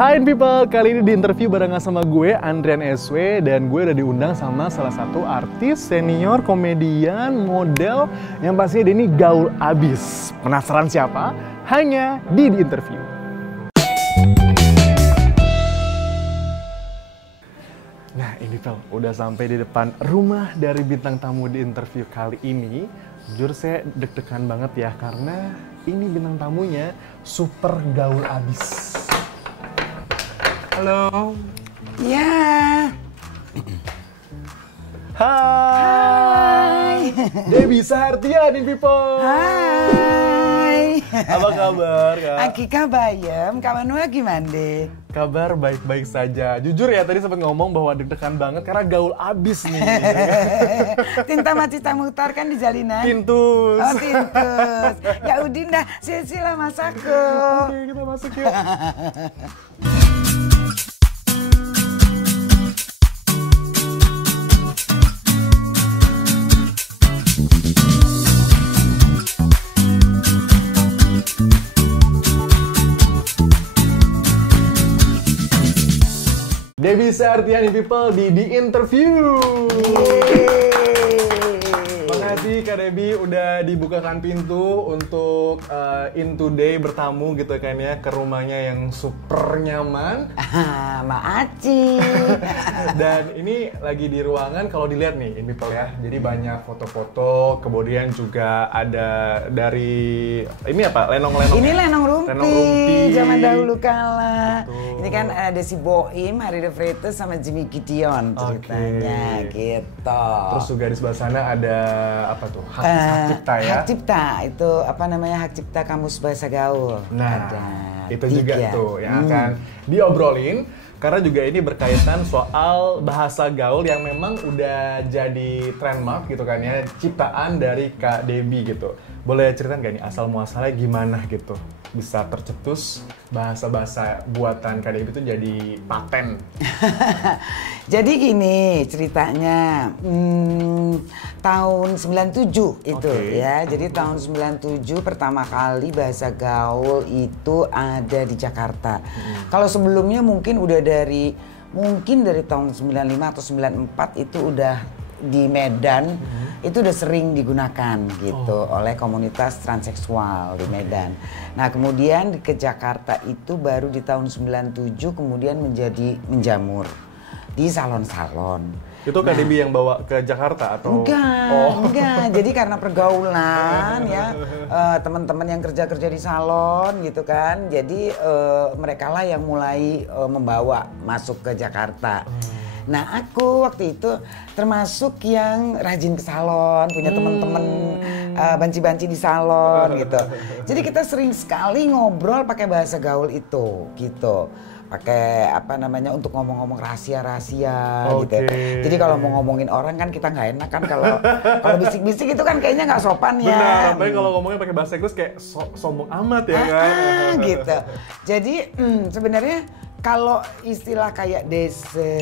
Hai people, kali ini di interview barengan sama gue, Andrian SW. Dan gue udah diundang sama salah satu artis, senior, komedian, model yang pastinya dia ini gaul abis. Penasaran siapa? Hanya di interview. Nah ini Pel, udah sampai di depan rumah dari bintang tamu di interview kali ini. Jujur saya deg-degan banget ya, karena ini bintang tamunya super gaul abis. Halo. Ya. Hai. Debbie Sahartian nih people. Hai. Apa kabar Kak? Aki kabayem, kawan wa gimana deh? Kabar baik-baik saja. Jujur ya tadi sempat ngomong bahwa deg-degan banget karena gaul abis nih. Tinta Macita Mukhtar kan di jalinan. Pintus. Oh pintus. Ya udin dah, sila masakku. Oke kita masuk yuk. Debbie Sahartian people di interview. Makasih Kak Debbie udah dibukakan pintu untuk In Today bertamu gitu kan ya ke rumahnya yang super nyaman. Maaci. Dan ini lagi di ruangan kalau dilihat nih In People ya. Jadi banyak foto-foto, kemudian juga ada dari ini apa? Lenong-lenong. Ini ya? lenong rumpi zaman dahulu kala. Betul. Ini kan ada si Boim, Harry De Vretes sama Jimmy Gideon ceritanya gitu. Terus juga di sebelah sana ada apa tuh? Hak cipta ya. Hak cipta itu apa namanya, hak cipta kamus bahasa gaul. Nah, ada itu 3. juga tuh yang akan diobrolin. Karena juga ini berkaitan soal bahasa gaul yang memang udah jadi trademark gitu kan ya, ciptaan dari Kak Debbie gitu. Boleh ceritain gak nih asal muasalnya gimana gitu? Bisa tercetus bahasa-bahasa buatan Kak Debbie itu jadi paten. Jadi gini ceritanya, tahun 97 itu ya. Jadi tahun 97 pertama kali bahasa gaul itu ada di Jakarta. Kalau sebelumnya mungkin udah dari tahun 95 atau 94 itu udah di Medan itu udah sering digunakan gitu oleh komunitas transseksual di Medan. Nah kemudian ke Jakarta itu baru di tahun 97 kemudian menjamur di salon-salon. Itu Kak Debbie yang bawa ke Jakarta atau? Enggak. Jadi karena pergaulan ya, teman-teman yang kerja-kerja di salon gitu kan. Jadi mereka lah yang mulai membawa masuk ke Jakarta. Nah aku waktu itu termasuk yang rajin ke salon, punya teman-teman banci-banci di salon gitu. Jadi kita sering sekali ngobrol pakai bahasa gaul itu gitu. Pakai apa namanya untuk ngomong-ngomong rahasia-rahasia gitu. Jadi kalau mau ngomongin orang kan kita nggak enak kan kalau bisik-bisik itu kan kayaknya nggak sopan ya. Benar, apalagi kalau ngomongnya pakai bahasa Inggris kayak sombong amat ya kan. Gitu. Jadi sebenarnya kalau istilah kayak dese,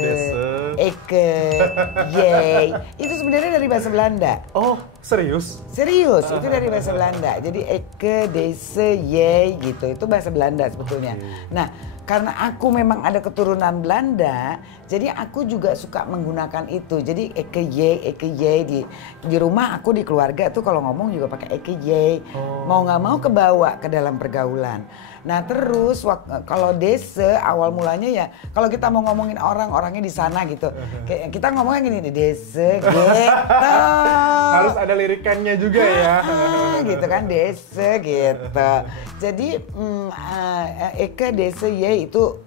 eke, yey, itu sebenarnya dari bahasa Belanda. Oh, serius? Serius, itu dari bahasa Belanda. Jadi eke, dese, yey gitu, itu bahasa Belanda sebetulnya. Nah, karena aku memang ada keturunan Belanda, jadi aku juga suka menggunakan itu. Jadi eke yey di rumah aku, di keluarga tuh kalau ngomong juga pakai eke yey. Mau nggak mau kebawa ke dalam pergaulan. Nah terus kalau dese awal mulanya ya kalau kita mau ngomongin orangnya di sana gitu. Kita ngomongnya gini dese gitu. Harus ada lirikannya juga ya. Gitu kan dese gitu. Jadi eke dese ye itu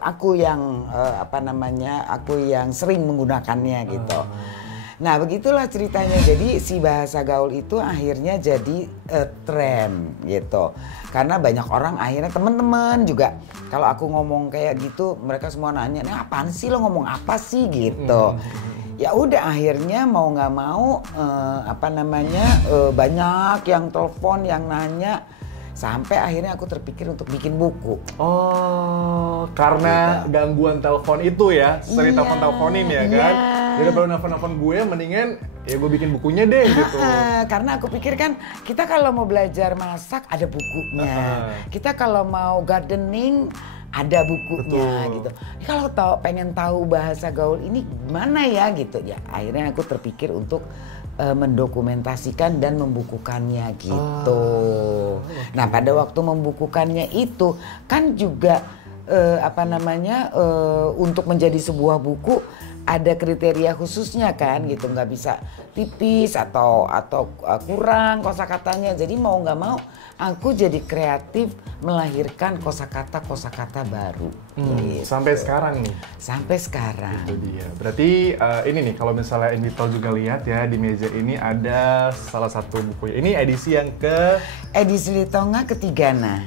aku yang aku yang sering menggunakannya gitu. Nah begitulah ceritanya. Jadi si bahasa gaul itu akhirnya jadi tren gitu. Karena banyak orang akhirnya teman-teman juga kalau aku ngomong kayak gitu mereka semua nanya, "Nih apaan sih lo ngomong apa sih?" gitu. Ya udah akhirnya mau nggak mau banyak yang telepon yang nanya. Sampai akhirnya aku terpikir untuk bikin buku. Oh, karena gitu. Gangguan telepon itu ya, sering telepon-teleponin ya kan? Daripada nelfon-nelfon gue, mendingan ya gue bikin bukunya deh gitu. Karena aku pikir kan kita kalau mau belajar masak ada bukunya. Kita kalau mau gardening ada bukunya Betul. gitu. Kalau pengen tahu bahasa gaul ini gimana ya gitu ya. Akhirnya aku terpikir untuk mendokumentasikan dan membukukannya gitu. Nah pada waktu membukukannya itu kan juga untuk menjadi sebuah buku ada kriteria khususnya kan gitu, nggak bisa tipis atau kurang kosakatanya. Jadi mau nggak mau aku jadi kreatif melahirkan kosakata baru. Gitu. Sampai sekarang nih. Sampai sekarang. Itu dia. Berarti ini nih kalau misalnya Invitol juga lihat ya di meja ini ada salah satu buku. Ini edisi yang Edisi Litonga ketiga nah.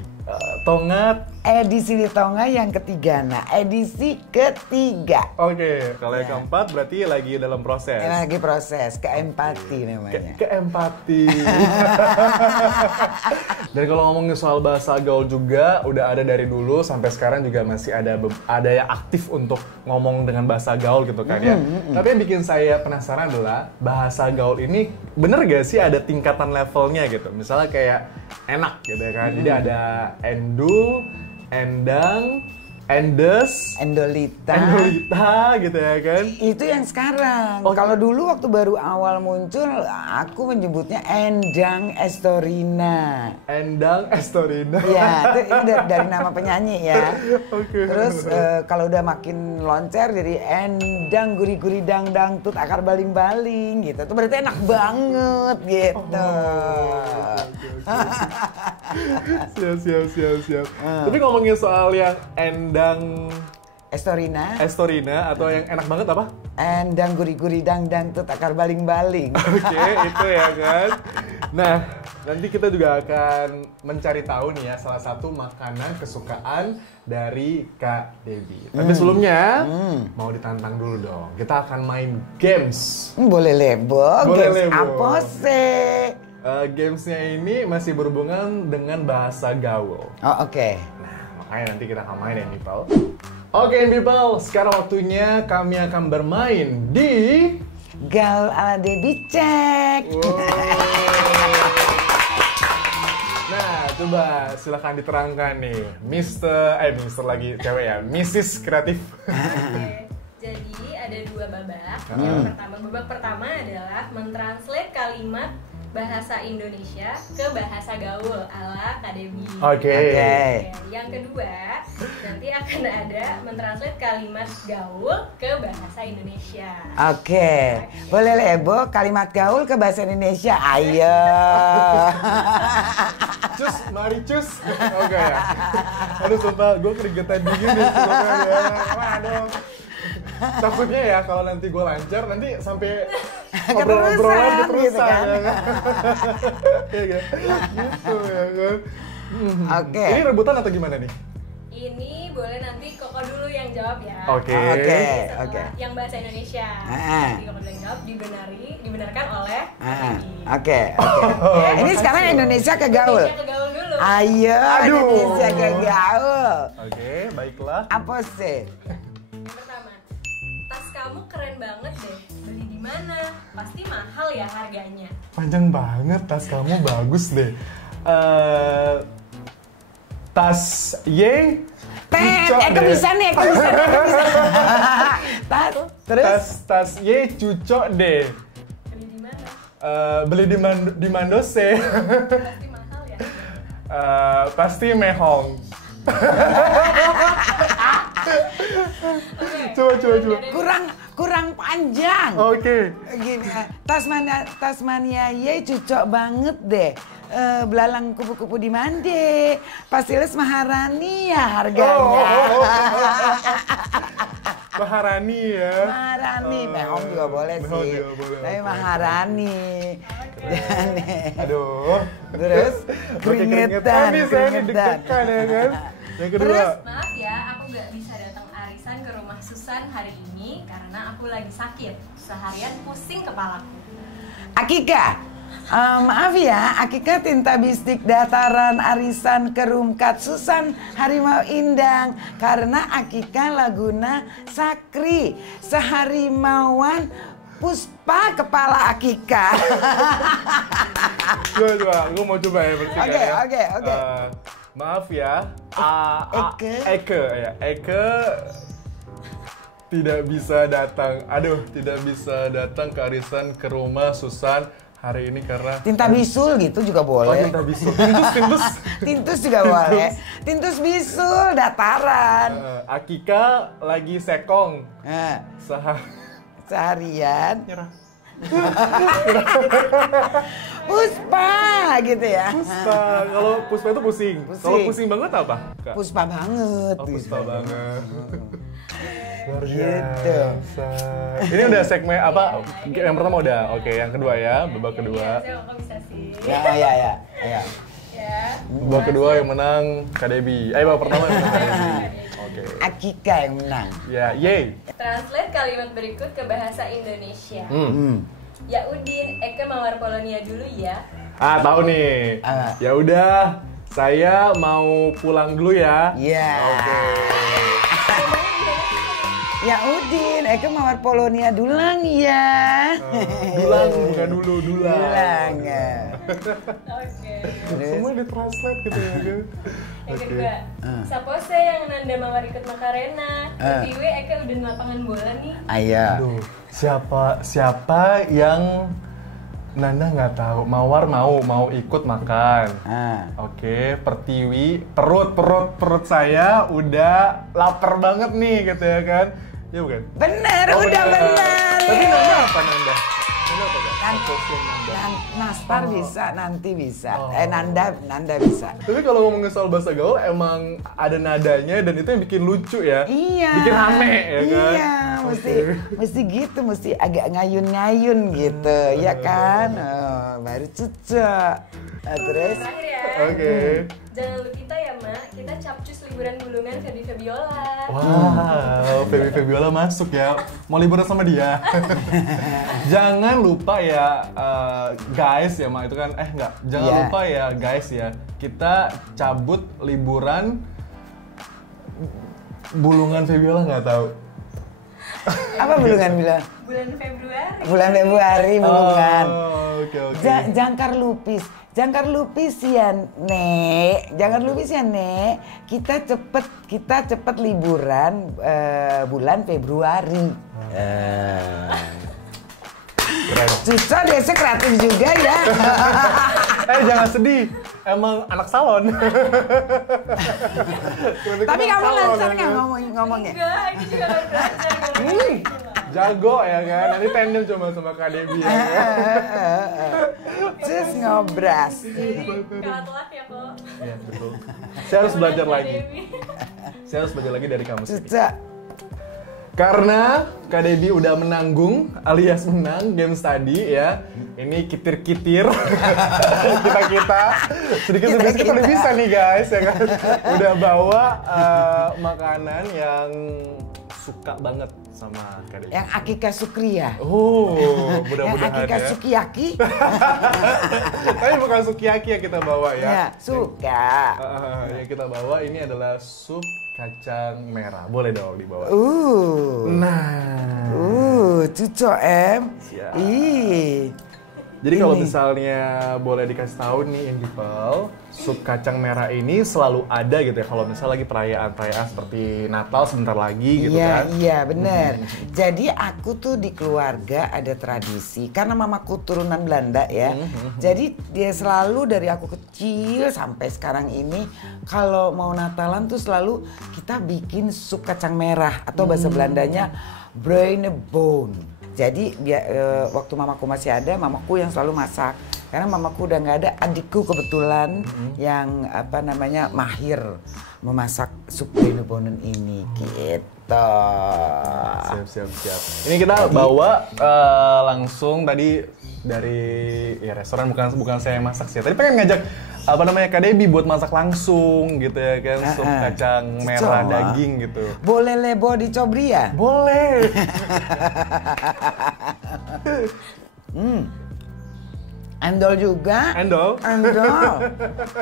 Tongat. Edisi Litonga yang ketiga nah. Edisi ketiga. Oke, kalau yang keempat berarti lagi dalam proses. Lagi proses, keempati namanya. Keempati. Dan kalau ngomongin soal bahasa gaul juga udah ada dari dulu sampai sekarang juga masih ada yang aktif untuk ngomong dengan bahasa gaul gitu kan ya. Tapi yang bikin saya penasaran adalah bahasa gaul ini bener gak sih ada tingkatan levelnya gitu. Misalnya kayak enak gitu ya kan. Jadi ada endul, endang, endes, Endolita gitu ya kan. itu yang sekarang. Oh, kalau dulu waktu baru awal muncul aku menyebutnya Endang Estorina. Endang Estorina. Ya, itu dari nama penyanyi ya. Oke. Terus kalau udah makin loncer jadi Endang Guri-guri dang tut akar baling-baling gitu. Itu berarti enak banget gitu. Siap. Tapi ngomongin soal yang endang Estorina atau yang enak banget apa? Endang guri-guri dang tut akar baling-baling. Oke, itu ya kan. Nah, nanti kita juga akan mencari tahu nih ya salah satu makanan kesukaan dari Kak Debbie. Tapi sebelumnya mau ditantang dulu dong. Kita akan main games. Boleh lebo. Boleh games lebo. apa sih? Gamesnya ini masih berhubungan dengan bahasa gaul. Oh oke. Nah, makanya nanti kita akan main ya, people. Oke, people. Sekarang waktunya kami akan bermain di Gaul ala Debbie cek. Nah, coba silakan diterangkan nih, Mister lagi cewek ya, Mrs. Kreatif. Oke, jadi ada dua babak. Babak pertama adalah mentranslate kalimat bahasa Indonesia ke bahasa gaul ala Kak Debbie. Oke. Yang kedua, nanti akan ada mentranslate kalimat gaul ke bahasa Indonesia. Oke. Boleh lebo kalimat gaul ke bahasa Indonesia. Ayo. Cus, mari cus. Oke ya. Aduh, sumpah, gue keringetan dingin nih sebelumnya ya. Aduh. Takutnya ya kalau nanti gue lancar, nanti sampai obrolan keterusan gitu kan. ya kan. Iya kan? Gitu ya kan. Oke. Ini rebutan atau gimana nih? Ini boleh nanti Koko dulu yang jawab ya. Oke. Setelah Oke. yang bahasa Indonesia. Ah. Jadi Koko dulu yang jawab, dibenarkan oleh Kak Debbie. Oke. Ini sekarang Indonesia ke gaul. Indonesia ke gaul dulu. Ayo, Aduh. Indonesia ke gaul. Oke, baiklah. Apa sih? Yang pertama, tas kamu keren banget deh. Beli di mana? Pasti mahal ya harganya. Panjang banget, tas kamu bagus deh. Tas Y. Cucok deh. Bisa nih. Tas, terus? Tas Y cucok deh. Beli di mana? Beli di Mandose. Pasti mahal ya. Pasti mehong. Coba. Kurang panjang. Oke. Gini, Tasmania ye cocok banget deh. Belalang kupu-kupu di mande. Pastiles Maharani ya harganya. Maharani ya. Maharani, mehong juga boleh Mehong sih. juga boleh, Tapi oke. Maharani. Aduh. Terus keringetan, nih saya nih deg-degan ya kan. Yang kedua. Terus? Maaf ya, aku nggak bisa datang arisan ke rumah Susan hari ini karena aku lagi sakit. Seharian pusing kepalaku. Akika, maaf ya, Akika tinta bistik dataran arisan kerumkat Susan Harimau Indang karena Akika laguna sakri seharimauan Puspa kepala Akika. Coba, gue mau coba ya bertiga Oke, ya. oke. Maaf ya, Eke. Eke tidak bisa datang. Aduh, tidak bisa datang ke arisan ke rumah Susan hari ini karena Tinta bisul gitu juga oh, boleh. tinta bisul. Tintus. Tintus juga boleh. Tintus bisul dataran. Akika lagi sekong. Nah, Sah. seharian Nyerah. Puspa gitu ya. Puspa. Kalau Puspa itu pusing. Pusing. Kalau pusing banget apa? Kak? Puspa banget. Oh, Puspa gitu. banget. Luar Gitu. biasa. Ini udah segmen apa? Yang pertama udah. Oke, yang kedua ya, babak kedua. Saya kok bisa sih. Ya. Ya. Babak kedua yang menang Kak Debbie. Babak pertama yang menang Kak Debbie. Oke. Akika yang menang. Ya, yeay. Translate kalimat berikut ke bahasa Indonesia. Ya Udin, Eke mawar Polonia dulu ya. Tahu nih. Ya udah, saya mau pulang dulu ya. Iya. Oke. Ya Udin, Eke mawar Polonia dulang ya. Dulang bukan dulu, dulang. Dulang ya. Oke. Semua ditranslate gitu ya. Yang kedua, Sapose yang Nanda mawar ikut Makarena. Tiwe Eke udah lapangan bola nih. Ayo. Aduh, siapa yang Nanda nggak tahu. Mawar mau ikut makan. Oke, Pertiwi, perut saya udah lapar banget nih gitu ya kan. Ya bukan? Bener, Oh, udah bener. bener. Tapi Nanda apa Nanda? Nanda apa gak? Kan- Associate Nanda. Nastar bisa, nanti bisa. Oh. Nanda bisa. Tapi kalau ngomongin soal bahasa gaul emang ada nadanya dan itu yang bikin lucu ya. Iya. Bikin rame ya kan. Iya, mesti gitu, mesti agak ngayun-ngayun gitu, ya kan? Oh, baru cocok. Terus Terakhir ya. Oke. Jangan lupa kita ya, Mak. Kita capcus liburan gulungan Feby Febiola. Wow, Feby Febiola masuk ya. Mau liburan sama dia. Jangan lupa ya guys ya, Mak, itu kan enggak. Jangan Iya. lupa ya guys ya. Kita cabut liburan Bulungan Febiola nggak tahu. apa bulungan bilang? Bulan Februari. Bulan Februari bulungan. Oh, oke. Jangkar lupis. Jangkar lupis ya, Nek. Jangkar lupis ya, Nek. Kita cepet liburan bulan Februari. Keren. Susah deh, kreatif juga ya. Jangan sedih. Emang anak salon. Tapi kamu lancar nggak ngomongnya? Enggak, ini juga baru belajar. ngomongnya. Jago ya kan. Nanti tandem cuma sama Kak Debbie ya. Terus ngobras. Jadi kalah telak ya kok. Iya, betul. Saya harus belajar Kak lagi. Debbie. Saya harus belajar lagi dari kamu sendiri. Susah. Karena Kak Debbie udah menanggung alias menang games tadi ya. Ini kitir-kitir kita sedikit udah bisa nih guys ya kan. Udah bawa makanan yang suka banget sama Kak Debbie. Yang Akika Sukria. Oh, Yang mudah-mudahan Akika ya. Sukiyaki. Tapi bukan sukiyaki yang kita bawa ya. Ya, suka. Yang kita bawa ini adalah sup kacang merah. Boleh dong dibawa. Nah. Cucok em. Siap. Ih. Jadi kalau Ini. misalnya boleh dikasih tahu nih Indipal, sup kacang merah ini selalu ada gitu ya kalau misalnya lagi perayaan-perayaan seperti Natal sebentar lagi gitu kan. Iya, bener. Jadi aku tuh di keluarga ada tradisi karena mamaku turunan Belanda ya. Jadi dia selalu dari aku kecil sampai sekarang ini kalau mau Natalan tuh selalu kita bikin sup kacang merah atau bahasa Belandanya bruinebone. Jadi waktu mamaku masih ada, mamaku yang selalu masak. Karena mamaku udah nggak ada, adikku kebetulan yang mahir memasak sup bruinebonen ini gitu. Siap. Ini kita bawa langsung tadi dari restoran, bukan saya yang masak sih. Tadi pengen ngajak Kak Debbie buat masak langsung gitu ya kan, sup kacang merah Coba. daging gitu. Boleh lebo dicobri ya? Boleh. Endol juga? Endol.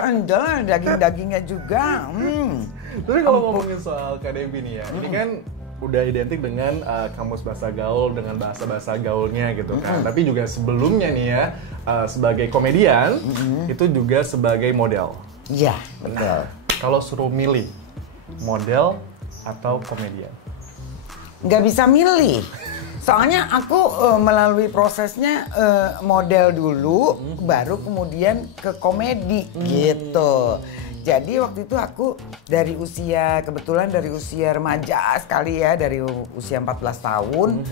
Endol ada daging-dagingnya juga. Tapi kalau ngomongin soal Kak Debbie nih ya, ini kan udah identik dengan kamus bahasa gaul, dengan bahasa-bahasa gaulnya gitu kan. Tapi juga sebelumnya nih ya, sebagai komedian, itu juga sebagai model. Iya, betul. kalau suruh milih model atau komedian? Nggak bisa milih. Soalnya aku melalui prosesnya model dulu, baru kemudian ke komedi gitu. Jadi waktu itu aku kebetulan dari usia remaja sekali ya, dari usia 14 tahun.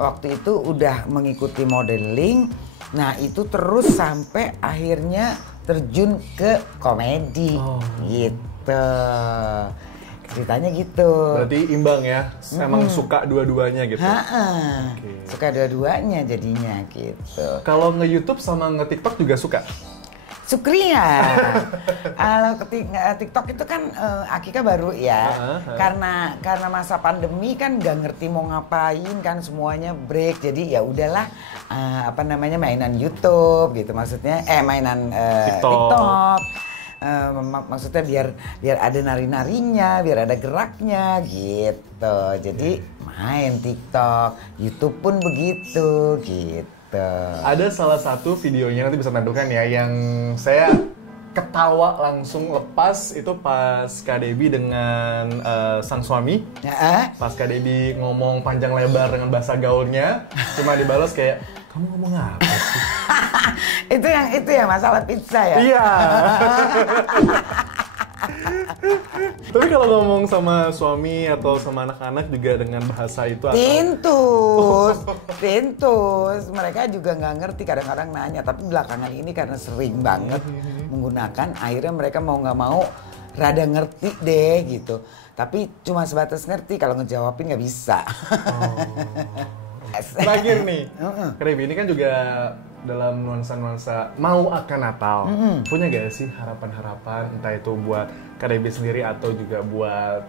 Waktu itu udah mengikuti modeling. Nah itu terus sampai akhirnya terjun ke komedi gitu. Ceritanya gitu. Berarti imbang ya, emang suka dua-duanya gitu? Okay. Suka dua-duanya jadinya gitu. Kalau nge-YouTube sama nge-TikTok juga suka? Sukria. Kalau TikTok itu kan Akika baru ya. Karena masa pandemi kan nggak ngerti mau ngapain kan, semuanya break. Jadi ya udahlah mainan YouTube gitu maksudnya. Mainan TikTok. Maksudnya biar ada nari-narinya, biar ada geraknya gitu. Jadi main TikTok, YouTube pun begitu gitu. Ada salah satu videonya, nanti bisa tentukan ya, yang saya ketawa langsung lepas itu pas Kak Debbie dengan sang suami. Pas Kak Debbie ngomong panjang lebar dengan bahasa gaulnya, cuma dibalas kayak, kamu ngomong apa sih? itu yang masalah pizza ya? Iya. Tapi kalau ngomong sama suami atau sama anak-anak juga dengan bahasa itu atau? Pintus. Mereka juga nggak ngerti, kadang-kadang nanya. Tapi belakangan ini karena sering banget menggunakan, akhirnya mereka mau nggak mau rada ngerti deh gitu. Tapi cuma sebatas ngerti, kalau ngejawabin nggak bisa. Terakhir nih, Kak Debbie ini kan juga dalam nuansa-nuansa mau akan Natal. Punya gak sih harapan-harapan, entah itu buat Kak Debbie sendiri atau juga buat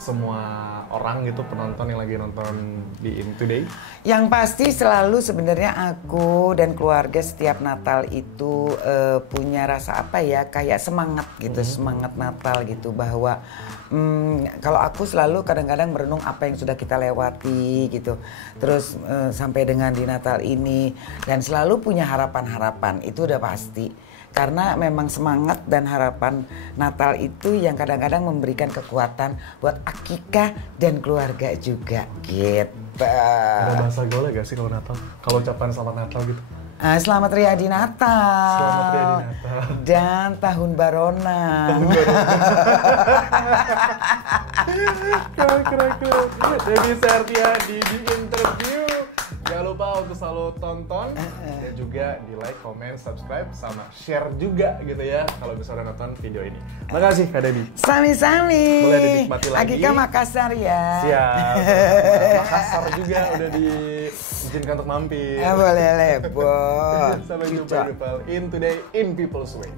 semua orang gitu, penonton yang lagi nonton di In Today? Yang pasti selalu sebenarnya aku dan keluarga setiap Natal itu punya rasa apa ya, kayak semangat gitu, semangat Natal gitu, bahwa kalau aku selalu kadang-kadang merenung apa yang sudah kita lewati gitu, terus sampai dengan di Natal ini, dan selalu punya harapan-harapan, itu udah pasti. Karena memang semangat dan harapan Natal itu yang kadang-kadang memberikan kekuatan buat Akika dan keluarga juga gitu. Ada bahasa gaulnya gak sih kalau Natal? Kalau ucapan selamat Natal gitu? Selamat Riyadi Natal. Selamat Riyadi Natal. Dan Tahun Barona. Keren. Debbie Sartiadi di interview. Jangan lupa untuk selalu tonton dan juga di like, comment, subscribe, sama share juga gitu ya kalau misalnya nonton video ini. Makasih Kak Debbie. Sami-sami. Boleh dinikmati lagi. Akika Makassar ya. Siap. Makassar juga udah diizinkan untuk mampir. Boleh lebon. Sampai jumpa di In Today in People's Way.